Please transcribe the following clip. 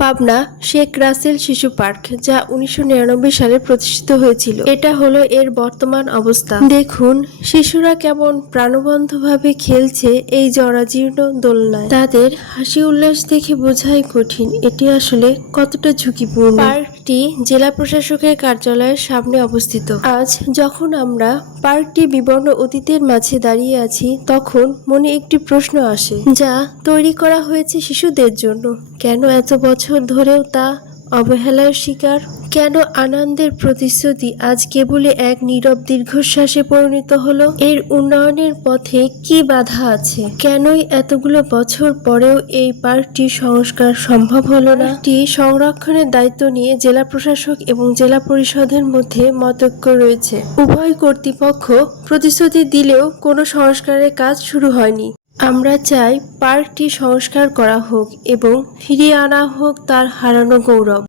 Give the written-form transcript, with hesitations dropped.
পাবনা শেখ রাসেল শিশু পার্ক, যা 1999 সালে প্রতিষ্ঠিত হয়েছিল। এটা হলো এর বর্তমান অবস্থা। দেখুন শিশুরা কেমন প্রাণবন্তভাবে খেলছে এই জরাজীর্ণ দোলনায়। তাদের হাসি উল্লাস দেখে বোঝাই কঠিন এটি আসলে কতটা ঝুঁকিপূর্ণ। পার্কটি জেলা প্রশাসকের কার্যালয়ের সামনে অবস্থিত। আজ যখন আমরা পার্কটি বিবর্ণ অতীতের মাঝে দাঁড়িয়ে আছি, তখন মনে একটি প্রশ্ন আসে, যা তৈরি করা হয়েছে শিশুদের জন্য, কেন এত বছর ধরেও তা অবহেলার শিকার? কেন আনন্দের প্রতিশ্রুতি আজ কেবলই এক নীরব দীর্ঘশ্বাসে পরিণত হলো? এর উন্নয়নের পথে কি বাধা আছে? কেনই এতগুলো বছর পরেও এই পার্কটি সংস্কার সম্ভব হলো না? পার্কটি সংরক্ষণের দায়িত্ব নিয়ে জেলা প্রশাসক এবং জেলা পরিষদের মধ্যে মতৈক্য রয়েছে। উভয় কর্তৃপক্ষ প্রতিশ্রুতি দিলেও কোনো সংস্কারের কাজ শুরু হয়নি। আমরা চাই পার্কটি সংস্কার করা হোক এবং ফিরিয়ে আনা হোক তার হারানো গৌরব।